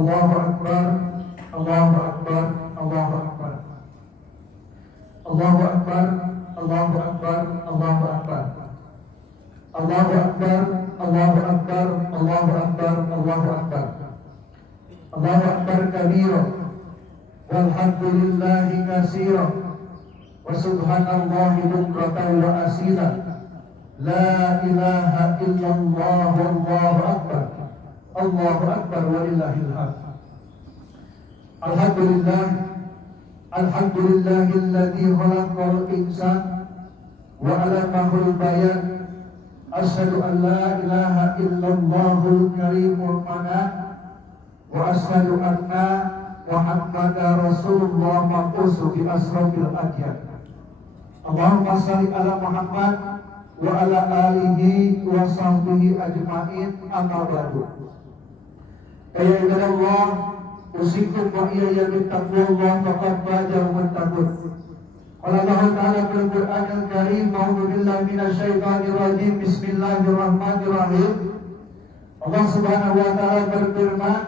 Allahu Akbar, Allahu Akbar, Allahu Akbar. Allahu Akbar, Allahu Akbar, Allahu Akbar. Allahu Akbar, Allahu Akbar, Allahu Akbar, Allahu Akbar. Allahu Akbar kabira, walhamdulillahi katsira, wa subhanallahi bukratan wa asila. La ilaha illallah, wallahu akbar. Allahu akbar walillahil hamd. Alhamdulillah, alhamdulillahilladzi khalaqal insana wa 'allamahul bayan. Asyhadu an la ilaha illallahul karimul mannan wa asyhadu anna Muhammadar Rasulullah maqsudu bi asrafil adyan. Allahumma shalli ala Muhammad wa ala alihi wa sahbihi ajma'in, amma ba'du. Ya Allah, usikum wa iyaya bittaqwallah faqad faza muttaqun. Qala Allah Ta'ala fil Qur'anil Karim, a'udzu billahi minasyaitonir rajim. Bismillahirrahmanirrahim. Allah Subhanahu wa taala berfirman,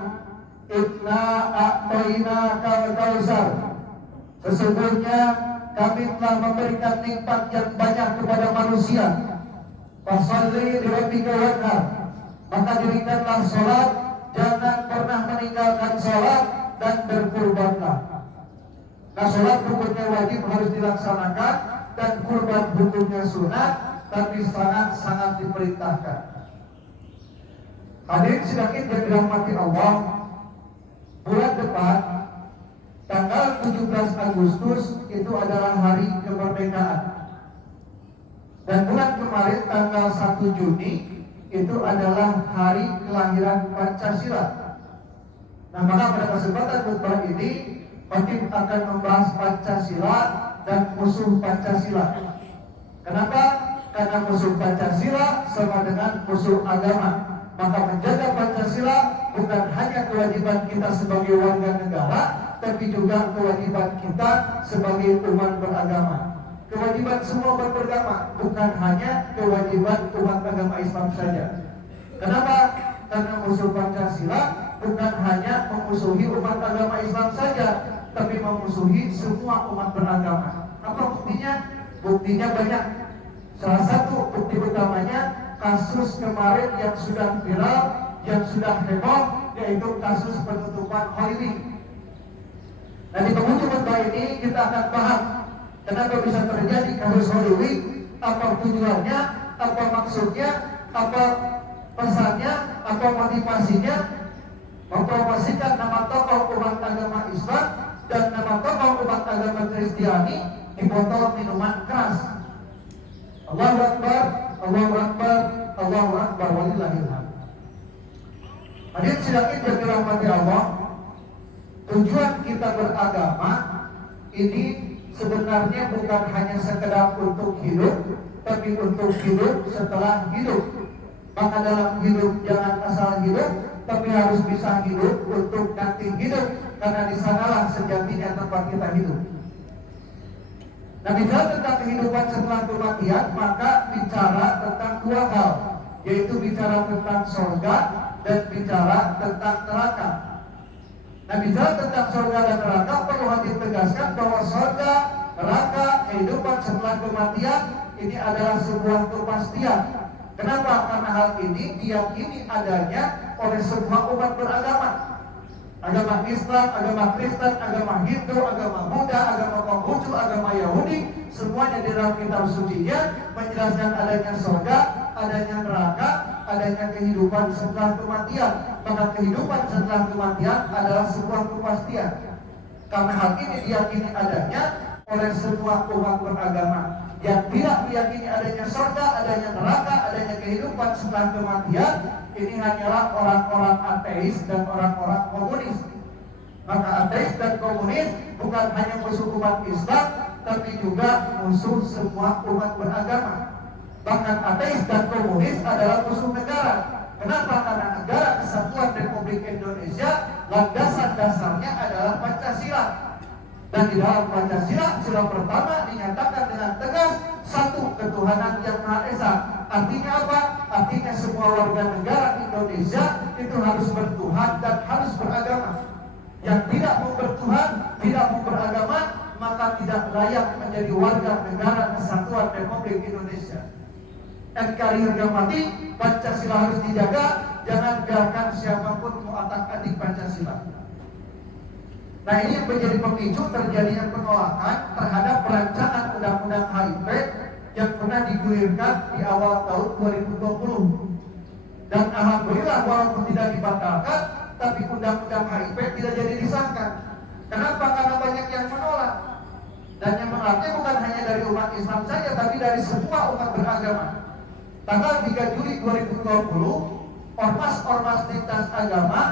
"Inna a'tainaka al-kautsar." Sesungguhnya kami telah memberikan nikmat yang banyak kepada manusia. Fasholli lirabbika wanhar. Maka dirikanlah sholat, jangan pernah meninggalkan sholat, dan berkurbanlah. Nah, sholat hukumnya wajib harus dilaksanakan, dan kurban hukumnya sunat, tapi sangat diperintahkan. Hadirin sedikit yang dirahmati Allah, bulan depan tanggal 17 Agustus itu adalah hari kemerdekaan. Dan bulan kemarin tanggal 1 Juni itu adalah hari kelahiran Pancasila. Nah, maka pada kesempatan khutbah ini Hakim akan membahas Pancasila dan musuh Pancasila. Kenapa? Karena musuh Pancasila sama dengan musuh agama. Maka menjaga Pancasila bukan hanya kewajiban kita sebagai warga negara, tapi juga kewajiban kita sebagai umat beragama. Kewajiban semua umat beragama, bukan hanya kewajiban umat agama Islam saja. Kenapa? Karena musuh Pancasila bukan hanya memusuhi umat agama Islam saja, tapi memusuhi semua umat beragama. Apa buktinya? Buktinya banyak. Salah satu bukti utamanya kasus kemarin yang sudah viral, yang sudah heboh, yaitu kasus penutupan Holy Week. Nah, di penghujung khutbah ini kita akan paham kenapa bisa terjadi kasus Holy Week, apa tujuannya, apa maksudnya, apa pesannya, apa motivasinya, mempromosikan nama tokoh umat agama Islam dan nama tokoh umat agama Kristiani di botol minuman keras. Allahu Akbar, Allahu Akbar, Allahu Akbar, walillahil hamd. Hadirin sedikit yang dirahmati Allah, tujuan kita beragama ini sebenarnya bukan hanya sekedar untuk hidup, tapi untuk hidup setelah hidup. Maka dalam hidup jangan asal hidup, tapi harus bisa hidup untuk nanti hidup, karena di sanalah sejatinya tempat kita hidup. Nah, bicara tentang kehidupan setelah kematian, maka bicara tentang dua hal, yaitu bicara tentang surga dan bicara tentang neraka. Nah, bicara tentang surga dan neraka, perlu ditegaskan bahwa surga, neraka, kehidupan setelah kematian ini adalah sebuah kepastian. Kenapa? Karena hal ini diyakini adanya oleh semua umat beragama. Agama Islam, agama Kristen, agama Hindu, agama Buddha, agama Konghucu, agama Yahudi, semuanya di dalam kitab sucinya menjelaskan adanya surga, adanya neraka, adanya kehidupan setelah kematian. Maka kehidupan setelah kematian adalah sebuah kepastian. Karena hal ini diyakini adanya oleh semua umat beragama. Yang tidak meyakini adanya surga, adanya neraka, adanya kehidupan setelah kematian, ini hanyalah orang-orang ateis dan orang-orang komunis. Maka ateis dan komunis bukan hanya musuh umat Islam, tapi juga musuh semua umat beragama. Bahkan ateis dan komunis adalah musuh negara. Kenapa? Karena negara Kesatuan Republik Indonesia landasan dasarnya adalah Pancasila. Dan di dalam Pancasila, sila pertama dinyatakan dengan tegas satu ketuhanan yang Maha Esa. Artinya apa? artinya semua warga negara Indonesia itu harus bertuhan dan harus beragama. Yang tidak mau bertuhan, tidak mau beragama, maka tidak layak menjadi warga negara Kesatuan Republik Indonesia. NKRI harga mati, Pancasila harus dijaga, jangan biarkan siapapun mengotak-atik Pancasila. Nah, ini yang menjadi pemicu terjadinya penolakan terhadap perancangan undang-undang HIP yang pernah digulirkan di awal tahun 2020. Dan alhamdulillah walaupun tidak dibatalkan, tapi undang-undang HIP tidak jadi disahkan. Kenapa? Karena banyak yang menolak. Dan yang menolaknya bukan hanya dari umat Islam saja, tapi dari semua umat beragama. Tanggal 3 Juli 2020, ormas-ormas lintas agama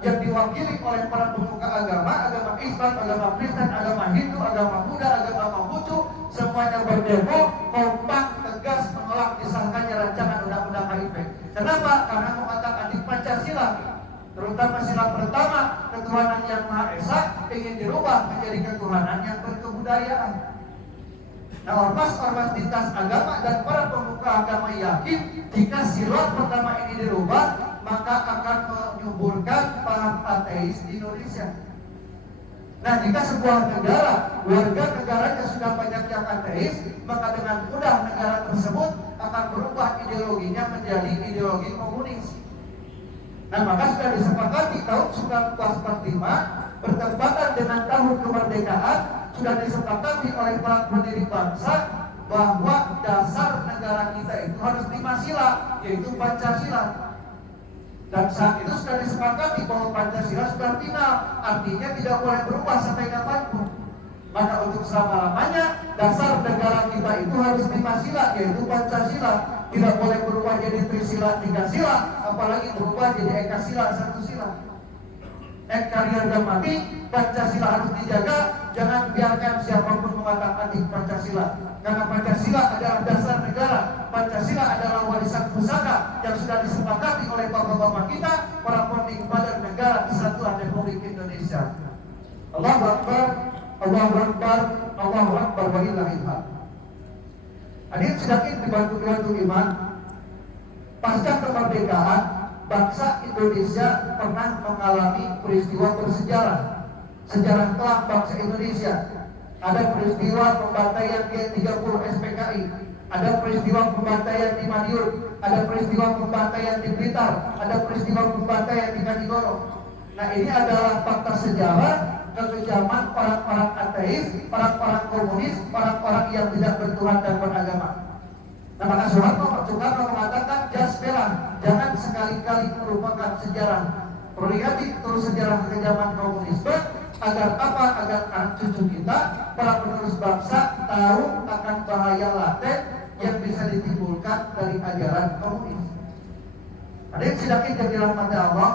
yang diwakili oleh para pemuka agama Islam, agama Kristen, agama Hindu, agama Buddha, agama Konghucu, semuanya berdemo kompak tegas menolak disahkannya rancangan undang-undang HIP. Kenapa? Karena mengotak-atik Pancasila, terutama sila pertama, ketuhanan yang Maha Esa, ingin dirubah menjadi ketuhanan yang berkebudayaan. Nah, ormas-ormas lintas agama dan para pemuka agama yakin jika sila pertama ini dirubah, maka akan menyuburkan paham ateis di Indonesia. Nah, jika sebuah negara, warga negaranya sudah banyak yang ateis, maka dengan mudah negara tersebut akan berubah ideologinya menjadi ideologi komunis. Nah, maka sudah disepakati tahun 1945 bertepatan dengan tahun kemerdekaan, sudah disepakati oleh para pendiri bangsa bahwa dasar negara kita itu harus 5 sila, yaitu Pancasila. Dan saat itu sudah disepakati bahwa Pancasila sudah final, artinya tidak boleh berubah sampai kapanpun. Maka untuk selama-lamanya dasar negara kita itu harus 5 sila, yaitu Pancasila. Tidak boleh berubah jadi Trisila, 3 sila, apalagi berubah jadi Ekasila, 1 sila. NKRI harga mati, Pancasila harus dijaga, jangan biarkan siapapun mengotak-atik Pancasila. Karena Pancasila adalah dasar negara, Pancasila adalah warisan pusaka yang sudah disepakati oleh bapak-bapak kita, para founding father negara Kesatuan Republik Indonesia. Allahu Akbar, Allahu Akbar, Allahu Akbar, walillahil hamd. Hadirin sedangkan dibantu iman, pasca kemerdekaan, bangsa Indonesia pernah mengalami peristiwa bersejarah. Sejarah kelam bangsa Indonesia. Ada peristiwa pembantaian G30 SPKI, ada peristiwa pembantaian di Madiun, ada peristiwa pembantaian di Blitar, ada peristiwa pembantaian di Kanigoro. Nah, ini adalah fakta sejarah kekejaman orang-orang ateis, orang-orang komunis, orang-orang yang tidak bertuhan dan beragama. Nah, maka Soekarno mengatakan jaspelan, jangan sekali-kali merupakan sejarah. Perlihat terus sejarah kekejaman komunisme, agar apa? Agar anak cucu kita, para penerus bangsa, tahu akan bahaya laten yang bisa ditimbulkan dari ajaran komunis. Ada yang sedangkan jadi rahmat Allah,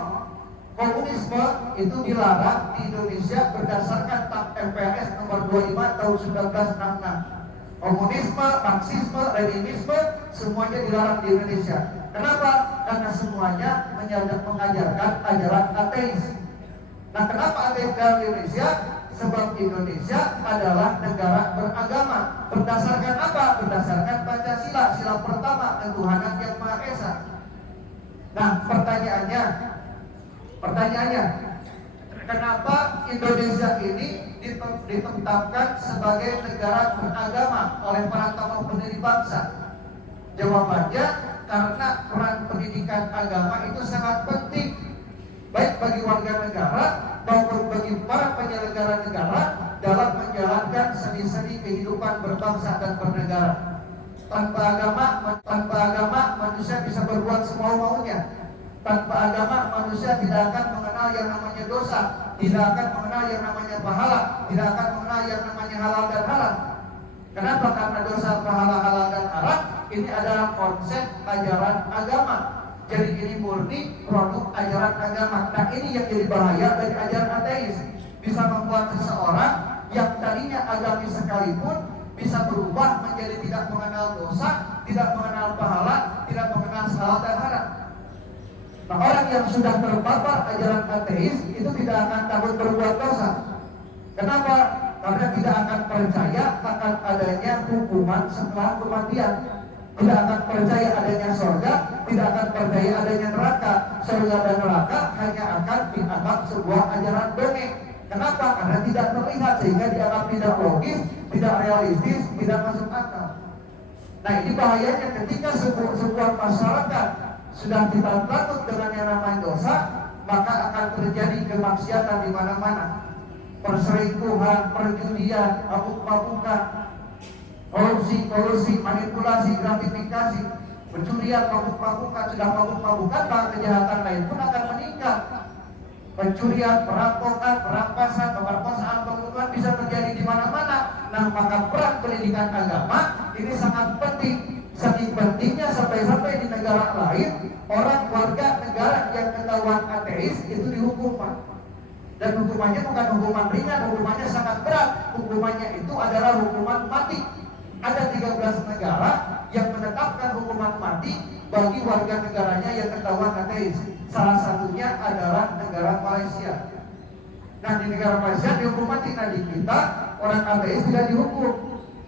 komunisme itu dilarang di Indonesia berdasarkan TAP MPRS nomor 25 tahun 1966. Komunisme, Marxisme, Leninisme semuanya dilarang di Indonesia. Kenapa? Karena semuanya mengajarkan ajaran ateis. Nah, kenapa ateis dalam Indonesia? Sebab Indonesia adalah negara beragama. Berdasarkan apa? Berdasarkan Pancasila, sila pertama, ketuhanan yang Maha Esa. Nah, pertanyaannya, kenapa Indonesia ini ditetapkan sebagai negara beragama oleh para tokoh pendiri bangsa? Jawabannya, karena peran pendidikan agama itu sangat penting, baik bagi warga negara maupun bagi para penyelenggara negara dalam menjalankan seni-seni kehidupan berbangsa dan bernegara. Tanpa agama manusia bisa berbuat semau-maunya. Tanpa agama manusia tidak akan mengenal yang namanya dosa, tidak akan mengenal yang namanya pahala, tidak akan mengenal yang namanya halal dan haram. Kenapa? Karena dosa, pahala, halal dan haram ini adalah konsep ajaran agama. Jadi ini murni produk ajaran agama. Nah, ini yang jadi bahaya dari ajaran ateis. Bisa membuat seseorang yang tadinya agamis sekalipun bisa berubah menjadi tidak mengenal dosa, tidak mengenal pahala, tidak mengenal halal dan haram. Nah, orang yang sudah terpapar ajaran ateis itu tidak akan takut berbuat dosa. Kenapa? Karena tidak akan percaya akan adanya hukuman setelah kematian. tidak akan percaya adanya surga, tidak akan percaya adanya neraka. Surga dan neraka hanya akan dianggap sebuah ajaran dongeng. Kenapa? Karena tidak terlihat, sehingga dianggap tidak logis, tidak realistis, tidak masuk akal. Nah, ini bahayanya ketika sebuah masyarakat sudah kita takut dengan yang namanya dosa, maka akan terjadi kemaksiatan di mana-mana. Perselingkuhan, perjudian, mabuk-mabukan, korupsi, manipulasi, gratifikasi, pencurian, mabuk-mabukan. Sudah mabuk-mabukan, maka kejahatan lain pun akan meningkat. Pencurian, perampokan, perampasan, pemerkosaan, pembunuhan bisa terjadi di mana-mana. Nah, maka peran pendidikan agama ini sangat penting. Saking pentingnya sampai-sampai di negara lain, orang warga negara yang ketahuan ateis itu dihukum, Pak. Dan hukumannya bukan hukuman ringan, hukumannya sangat berat. Hukumannya itu adalah hukuman mati. Ada 13 negara yang menetapkan hukuman mati bagi warga negaranya yang ketahuan ateis. Salah satunya adalah negara Malaysia. Nah, di negara Malaysia dihukum mati. Nah, di kita orang ateis tidak dihukum.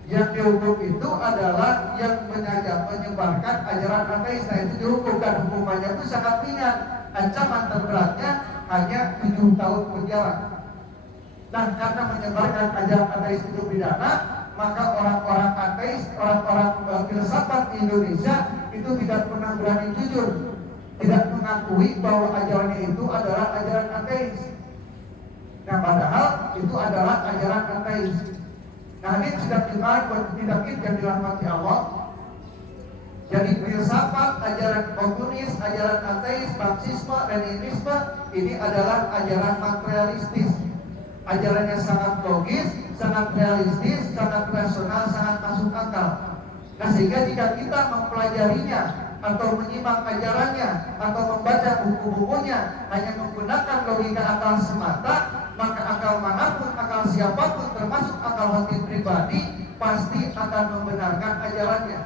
Yang dihukum itu adalah yang menyebarkan ajaran ateis. Nah, itu dihukum, dan hukumannya itu sangat ringan. Ancaman terberatnya hanya 7 tahun penjara. Nah, karena menyebarkan ajaran ateis itu pidana, maka orang-orang ateis, orang-orang filsafat di Indonesia itu tidak pernah berani jujur, tidak mengakui bahwa ajarannya itu adalah ajaran ateis. Nah, padahal itu adalah ajaran ateis. Nah, ini sudah kita tidak yang dirahmati Allah. Jadi filsafat, ajaran komunis, ajaran ateis, marxisme, leninisme ini adalah ajaran materialistis. Ajarannya sangat logis, sangat realistis, sangat rasional, sangat masuk akal. Nah, sehingga jika kita mempelajarinya atau menyimak ajarannya atau membaca buku-bukunya hanya menggunakan logika akal semata, maka akal manapun, akal siapapun, termasuk akal hati pribadi, pasti akan membenarkan ajarannya.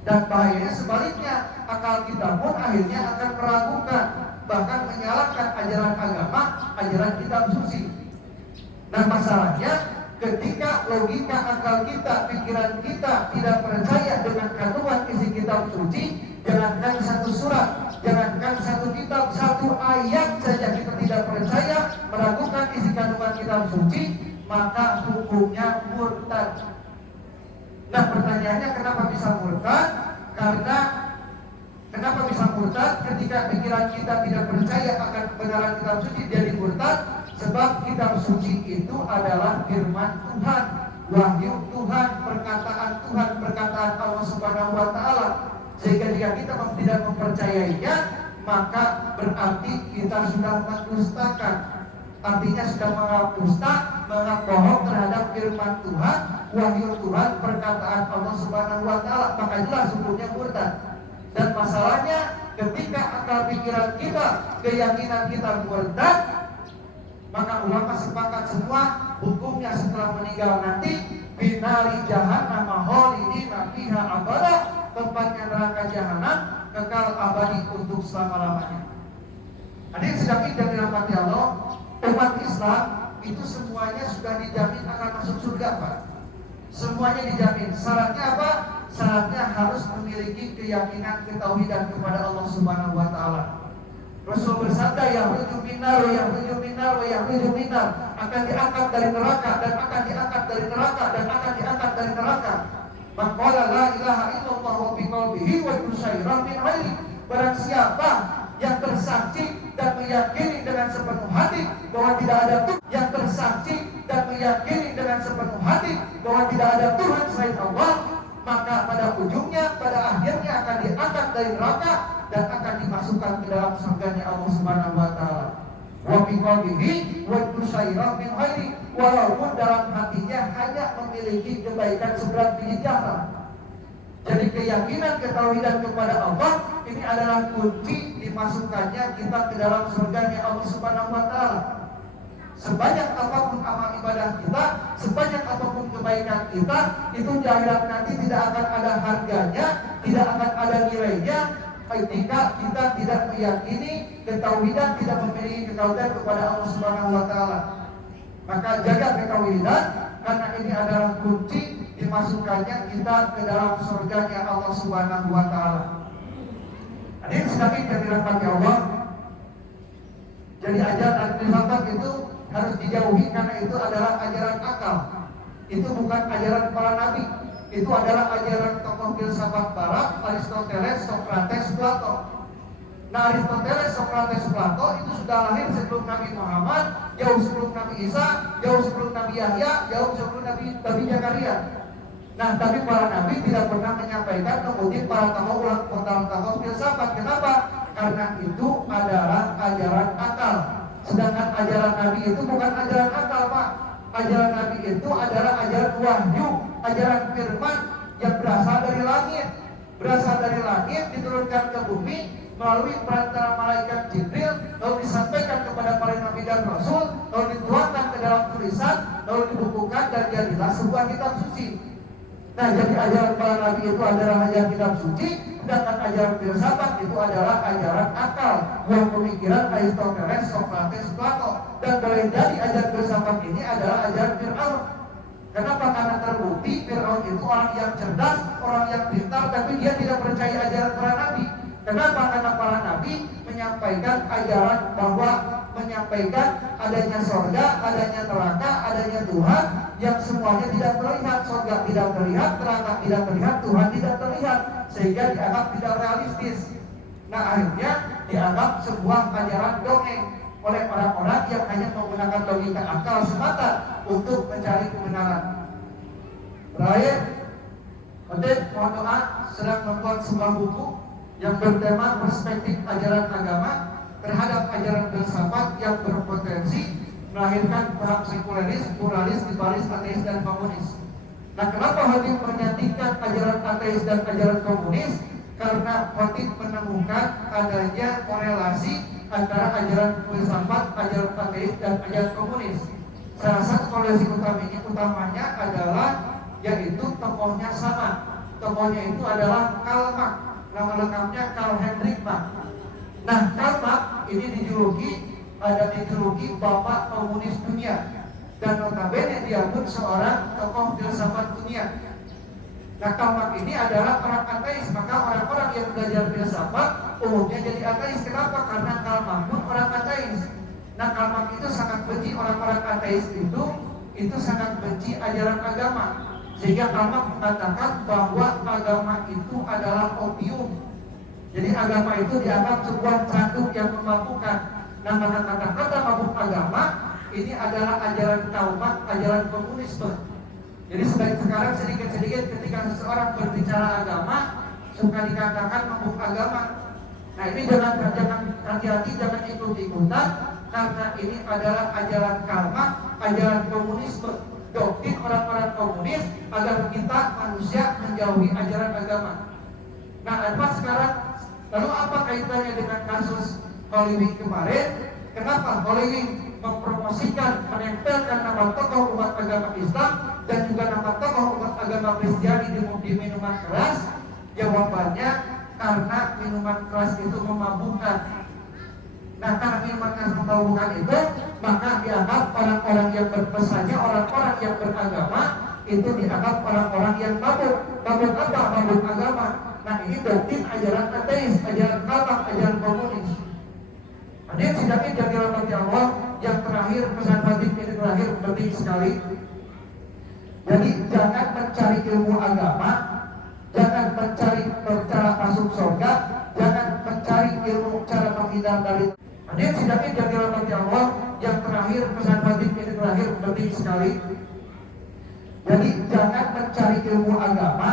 Dan bahayanya sebaliknya, akal kita pun akhirnya akan meragukan, bahkan menyalahkan ajaran agama, ajaran kitab suci. Nah, masalahnya ketika logika akal kita, pikiran kita tidak percaya dengan kandungan isi kitab suci, jangankan satu surat, jangankan satu kitab, satu ayat saja kita tidak percaya, meragukan isi kandungan kitab suci, maka hukumnya murtad. Nah, pertanyaannya kenapa bisa murtad? Karena kenapa bisa murtad? Ketika pikiran kita tidak percaya akan kebenaran kitab suci, jadi murtad. Sebab kitab suci itu adalah firman Tuhan, wahyu Tuhan, perkataan Tuhan, perkataan Allah Subhanahu wa Ta'ala. Sehingga jika kita tidak mempercayainya, maka berarti kita sudah mendustakan. Artinya sudah mendusta, mengabohong terhadap firman Tuhan, wahyu Tuhan, perkataan Allah Subhanahu wa Ta'ala. Maka jelas hukumnya murtad. Dan masalahnya ketika akal pikiran kita, keyakinan kita murtad, maka ulama sepakat semua hukumnya setelah meninggal nanti binari jahannam khalidina fiha abada, tempatnya neraka jahanam kekal abadi untuk selama-lamanya. Hadirin sedang dirahmati Allah, umat Islam itu semuanya sudah dijamin akan masuk surga, Pak. Semuanya dijamin. Syaratnya apa? Syaratnya harus memiliki keyakinan ketauhidan kepada Allah Subhanahu wa Ta'ala. Rasul bersabda, yahruju minar, yahruju minar, yahruju minar, akan diangkat dari neraka, dan akan diangkat dari neraka, dan akan diangkat dari neraka. Maqala la ilaha illallah wa biqalbihi wa yusairah min ghairi. Barang siapa yang tersaksi dan meyakini dengan sepenuh hati bahwa tidak ada Tuhan, yang tersaksi dan meyakini dengan sepenuh hati bahwa tidak ada Tuhan selain Allah, maka pada ujungnya, pada akhirnya akan diangkat dari neraka dan akan dimasukkan ke dalam surganya Allah Subhanahu wa Ta'ala. Wa biqalbihi wa yusairah min ghairi, walaupun dalam hatinya hanya memiliki kebaikan seberat biji jahra. Jadi keyakinan ketauhidan kepada Allah ini adalah kunci dimasukkannya kita ke dalam surganya Allah Subhanahu wa Ta'ala. Sebanyak apapun amal ibadah kita, sebanyak apapun kebaikan kita, itu di akhirat nanti tidak akan ada harganya, tidak akan ada nilainya ketika kita tidak meyakini ketauhidan, tidak memiliki ketauhidan kepada Allah Subhanahu wa Ta'ala. Maka jaga ketauhidan, karena ini adalah kunci dimasukkannya kita ke dalam surganya Allah Subhanahu wa taala. Hadirin sekalian yang dirahmati Allah. Jadi ajaran filsafat itu harus dijauhi karena itu adalah ajaran akal. Itu bukan ajaran para nabi. Itu adalah ajaran tokoh filsafat barat, Aristoteles, Socrates, Plato. Nah, Aristoteles, Socrates, Plato itu sudah lahir sebelum Nabi Muhammad, jauh sebelum Nabi Isa, jauh sebelum Nabi Yahya, jauh sebelum Nabi Zakaria. Nah, tapi para nabi tidak pernah menyampaikan mengutip para tokoh filsafat. Kenapa? Karena itu adalah ajaran akal. Sedangkan ajaran nabi itu bukan ajaran akal, Pak. Ajaran nabi itu adalah ajaran wahyu, ajaran firman yang berasal dari langit. Berasal dari langit, diturunkan ke bumi melalui perantara malaikat Jibril, lalu disampaikan kepada para nabi dan rasul, lalu dituangkan ke dalam tulisan, lalu dibukukan dan jadilah sebuah kitab suci. Nah, jadi ajaran para nabi itu adalah ajaran kitab suci, sedangkan ajaran filsafat itu adalah ajaran akal, buah pemikiran Aristoteles, Socrates, Plato. Dan boleh jadi ajaran filsafat ini adalah ajaran Fir'aun. Kenapa? Karena terbukti Fir'aun itu orang yang cerdas, orang yang pintar, tapi dia tidak percaya ajaran para nabi. Kenapa? Karena para nabi menyampaikan ajaran bahwa menyampaikan adanya surga, adanya neraka, adanya Tuhan yang semuanya tidak terlihat. Surga tidak terlihat, neraka tidak terlihat, Tuhan tidak terlihat, sehingga dianggap tidak realistis. Nah, akhirnya dianggap sebuah ajaran dongeng oleh orang-orang yang hanya menggunakan logika akal semata untuk mencari kebenaran. Terakhir, mohon doa, sedang membuat sebuah buku yang bertema perspektif ajaran agama terhadap ajaran filsafat yang berpotensi melahirkan perang sekuleris, pluralis, libertaris, ateis, dan komunis. Nah, kenapa Khatib menyandingkan ajaran ateis dan ajaran komunis? Karena Khatib menemukan adanya korelasi antara ajaran filsafat, ajaran ateis, dan ajaran komunis. Salah satu korelasi utamanya adalah yaitu tokohnya sama. Tokohnya itu adalah Karl Marx. Nama lengkapnya Karl Heinrich Marx. Nah, Karl Marx ini ada dijuluki Bapak Komunis Dunia, dan notabene dia pun seorang tokoh filsafat dunia. Nah, Karl Marx ini adalah orang ateis, maka orang-orang yang belajar filsafat umumnya jadi ateis. Kenapa? Karena Karl Marx pun orang ateis. Nah, Karl Marx itu sangat benci orang-orang ateis itu sangat benci ajaran agama. Sehingga Karl Marx mengatakan bahwa agama itu adalah opium. Jadi agama itu dianggap sebuah candu yang memabukkan. Nah, kata-kata mabuk agama ini adalah ajaran Karl Marx, ajaran komunisme. Jadi sekarang sedikit-sedikit ketika seseorang berbicara agama suka dikatakan mabuk agama. Nah, ini jangan hati-hati, jangan ikut-ikutan, karena ini adalah ajaran Karl Marx, ajaran komunisme. Doktrin orang-orang komunis agar kita manusia menjauhi ajaran agama. Nah, apa sekarang? Lalu apa kaitannya dengan kasus Hollywood kemarin? Kenapa Hollywood mempromosikan, menempelkan nama tokoh umat agama Islam dan juga nama tokoh umat agama Kristiani di minuman keras? Jawabannya karena minuman keras itu memabukkan. Nah, karena minuman keras memabukkan itu, maka dianggap orang-orang yang berpesannya, orang-orang yang beragama itu dianggap orang-orang yang mabuk. Mabuk apa? Mabuk agama. Nah, ini doktrin ajaran ateis, ajaran Karl Marx, ajaran komunis. Hadirin sidangin yang dirahmati Allah, yang terakhir pesan Khatib ini terakhir penting sekali. Jadi jangan mencari ilmu agama, jangan mencari cara masuk surga, jangan mencari ilmu cara menghindar dari. Hadirin sidangin yang dirahmati Allah, yang terakhir pesan Khatib ini terakhir penting sekali. Jadi jangan mencari ilmu agama,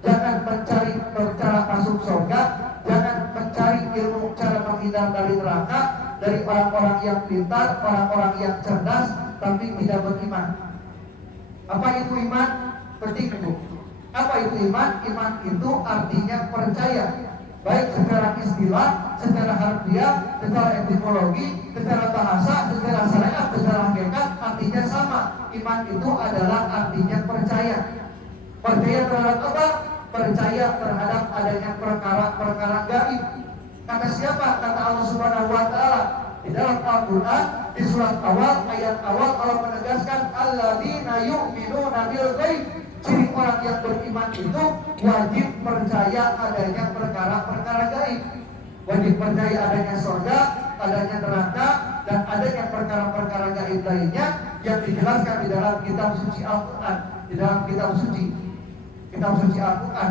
jangan mencari cara masuk surga, jangan mencari ilmu cara menghindar dari neraka, dari orang-orang yang pintar, orang-orang yang cerdas, tapi tidak beriman. Apa itu iman? Penting itu. Apa itu iman? Iman itu artinya percaya, baik secara istilah, secara harfiah, secara etimologi, secara bahasa, secara syariat, secara hakikat, artinya sama. Iman itu adalah artinya percaya. Percaya terhadap apa? Percaya terhadap adanya perkara-perkara gaib. Kata siapa? Kata Allah Subhanahu wa taala di dalam Al-Qur'an di surat awal, ayat awal Allah menegaskan alladzina yu'minuna bil ghaib. Ciri orang yang beriman itu wajib percaya adanya perkara-perkara gaib, wajib percaya adanya surga, adanya neraka, dan adanya perkara-perkara gaib lainnya yang dijelaskan di dalam kitab suci Al-Quran, di dalam kitab suci Al-Quran.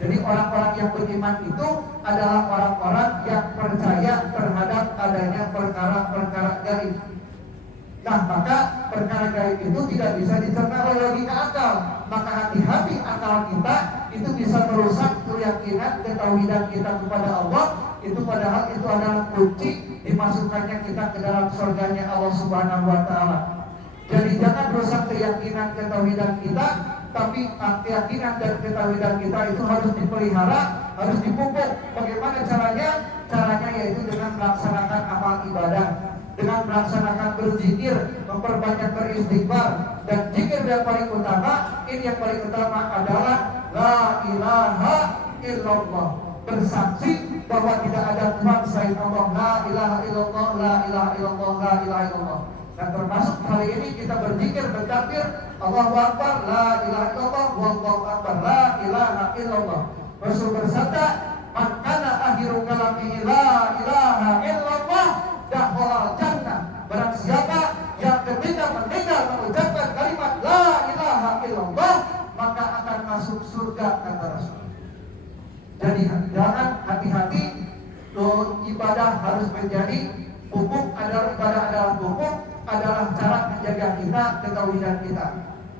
Jadi orang-orang yang beriman itu adalah orang-orang yang percaya terhadap adanya perkara-perkara gaib. Nah, maka perkara gaib itu tidak bisa dicerna oleh logika akal. Maka hati-hati akal kita itu bisa merusak keyakinan ketauhidan kita kepada Allah. Itu padahal itu adalah kunci dimasukkannya kita ke dalam surganya Allah Subhanahu wa Ta'ala. Jadi jangan rusak keyakinan ketauhidan kita, tapi keyakinan dan ketauhidan kita itu harus dipelihara, harus dipupuk. Bagaimana caranya? Caranya yaitu dengan melaksanakan amal ibadah, dengan melaksanakan berzikir, memperbanyak beristighfar. Dan zikir yang paling utama, ini yang paling utama adalah la ilaha illallah, bersaksi bahwa tidak ada Tuhan selain Allah. La ilaha illallah, la ilaha illallah, la ilaha illallah. Dan termasuk hari ini kita berzikir, bertakbir, Allahu Akbar, la ilaha illallah, wallahu akbar, la ilaha illallah. Rasul bersabda, man kana akhiru kalamihi la ilaha illallah dakhala jannah. Barang siapa yang ketika meninggal mengucapkan kalimat la ilaha illallah, maka akan masuk surga, kata Rasul. Jadi jangan, hati-hati, ibadah harus menjadi pupuk, adalah ibadah adalah pupuk, adalah cara menjaga kita, ketauhidan kita.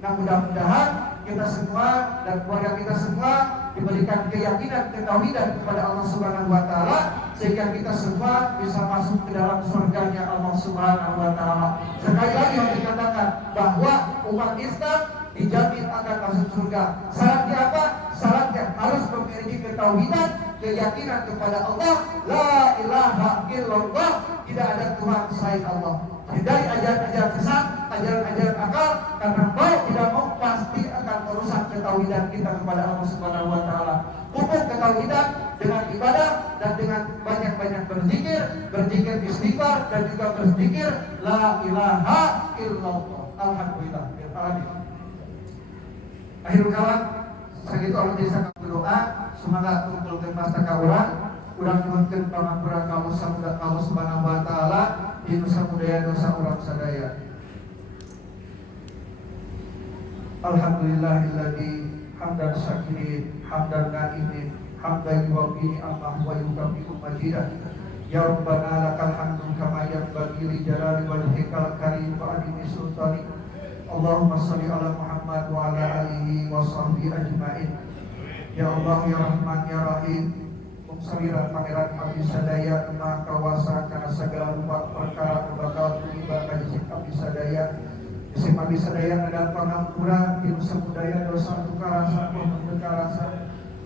Nah, mudah-mudahan kita semua dan keluarga kita semua diberikan keyakinan, ketauhidan kepada Allah Subhanahu wa Ta'ala, sehingga kita semua bisa masuk ke dalam surganya Allah Subhanahu wa Ta'ala. Sekali lagi yang dikatakan bahwa umat Islam dijamin akan masuk surga. Syaratnya apa? Syaratnya harus memiliki ketauhidan, keyakinan kepada Allah, la ilaha illallah, tidak ada Tuhan selain Allah. Hindari ajaran-ajaran sesat, ajaran-ajaran akal, karena mau tidak mau pasti akan merusak ketauhidan kita kepada Allah Subhanahu wa Ta'ala. Pupuk ketauhidan dengan ibadah dan dengan banyak-banyak berzikir istighfar, dan juga berzikir la ilaha illallah. Alhamdulillah. Akhirul kalam, sakitu Allah desa berdoa, semoga kumpulkan pastaka urang nyuhunkeun pangampura kamu samuga kamu Subhanahu wa Ta'ala di nusa budaya dosa urang sadaya. Alhamdulillahilladzi hamdan syakirin, hamdan na'imin, hamdan yuwafi ni'amah wa yukafi'u majidah. Ya Rabbana lakal hamdu kama yanbaghi li jalali wajhikal karim wa adimi sultanik. Allahumma sholli ala Muhammad wa ala alihi wa sahbihi ajma'in. Ya Allah, ya Rahman, ya Rahim, Saliran Pangeran Abdi Sadaya Maha Kawasa karena segala rupa perkara bakal tiba kajik Abdi Sadaya. Isim Abdi Sadaya adalah pangampura inu samudaya dosa tukarasa pembekarasa.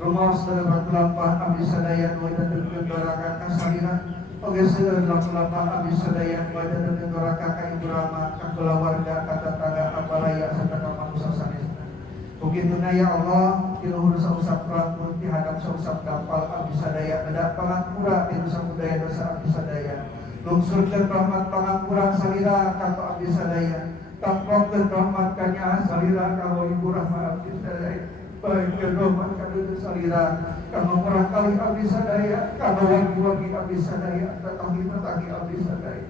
Rumaos dalam lampah Abdi Sadaya wajah dan doraka kasaliran. Oge sedang lampah Abdi Sadaya wajah dan doraka ka ibu rama ka keluarga kata tangga abalaya serta ka manusia sanes. Begitu ya Allah, tiluhur sausap pelangkun dihadap sausap kapal Abdi Sadaya ada pangapura di dosa budaya dosa Abdi Sadaya. Lungsurkan rahmat pangapura salira kata Abdi Sadaya. Tampakkan rahmat kanya salira kalau ibu rahmat Abdi Sadaya. Baikkan rahmat kanya salira kalau murah kali Abdi Sadaya, kalau wagi Abdi Sadaya, tetahi Abdi Sadaya.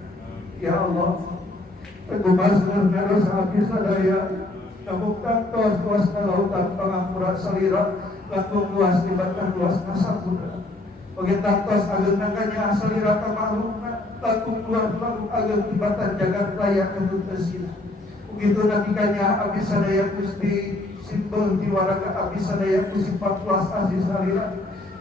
Ya Allah, pengubahkan dosa Abdi Sadaya. Kabuktan tuas na lautan pangampura salira, langkung luas libatkan luas na sabuna. Pagintang tuas ageng na kanya salira kamaluna, langkung luas langkung ageng libatan jagat raya ketuntasina. Begitu nanti kanya Abdi Sadaya Gusti simbol jiwaraga Abdi Sadaya Gusti patluas aziz salira.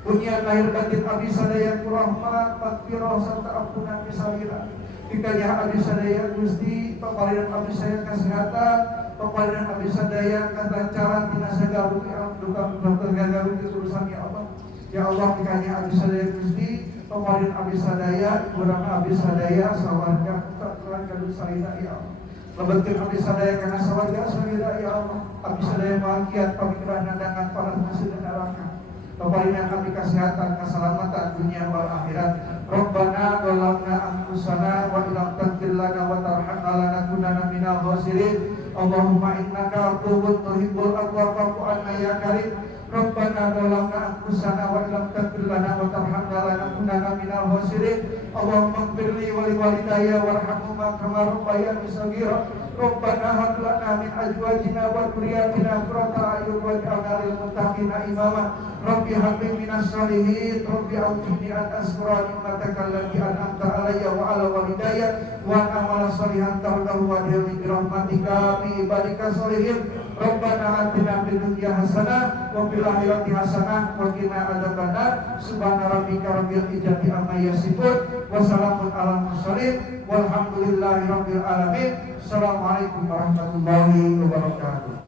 Bunyian lahir batin Abdi Sadaya kurahmat makfirah serta ampunan salira. Dikanya Abdi Sadaya Gusti pepaliran Abdi Sadaya kesehatan, pepaliran Abdi Sadaya kelancaran tina segala duka gagal urusan ya Allah. Ya Allah, dikanya Abdi Sadaya Gusti pepaliran Abdi Sadaya kurang Abdi Sadaya sawarga kelancaran salira ya Allah. Lebetin Abdi Sadaya karena sawarga salira ya Allah. Abdi Sadaya bahagia pemikiran nandangan para masih dan neraka. Pepaliran Abdi kesehatan, keselamatan dunia wal akhirat. Rabbana zalamna anfusana wa illam taghfir lana wa tarhamna lanakunanna minal khasirin. Allahumma innaka afuwwun tuhibbul afwa fa'fu anna ya karim. Rabbana zalamna anfusana wa illam taghfir lana wa tarhamna lanakunanna minal khasirin. Allahumma ighfir li wa liwalidayya warhamhuma kama rabbayani shaghira. Rabbana hab lana min azwajina wa dhurriyyatina qurrata a'yun waj'alna lil muttaqina imama. Rabbi hab li minas shalihin. Rabbi awzi'ni an ashkura ni'mataka allati an'amta alayya wa ala walidayya wa an a'mala shalihan tardahu wa adkhilni bi rahmatika fi ibadika sholihin. Rabbana atina fid dunya hasanah wa fil akhirati hasanah wa qina adzabannar. Subhana rabbika rabbil izzati amma yasifun wa salamun alal mursalin walhamdulillahi rabbil alamin. Assalamualaikum warahmatullahi wabarakatuh.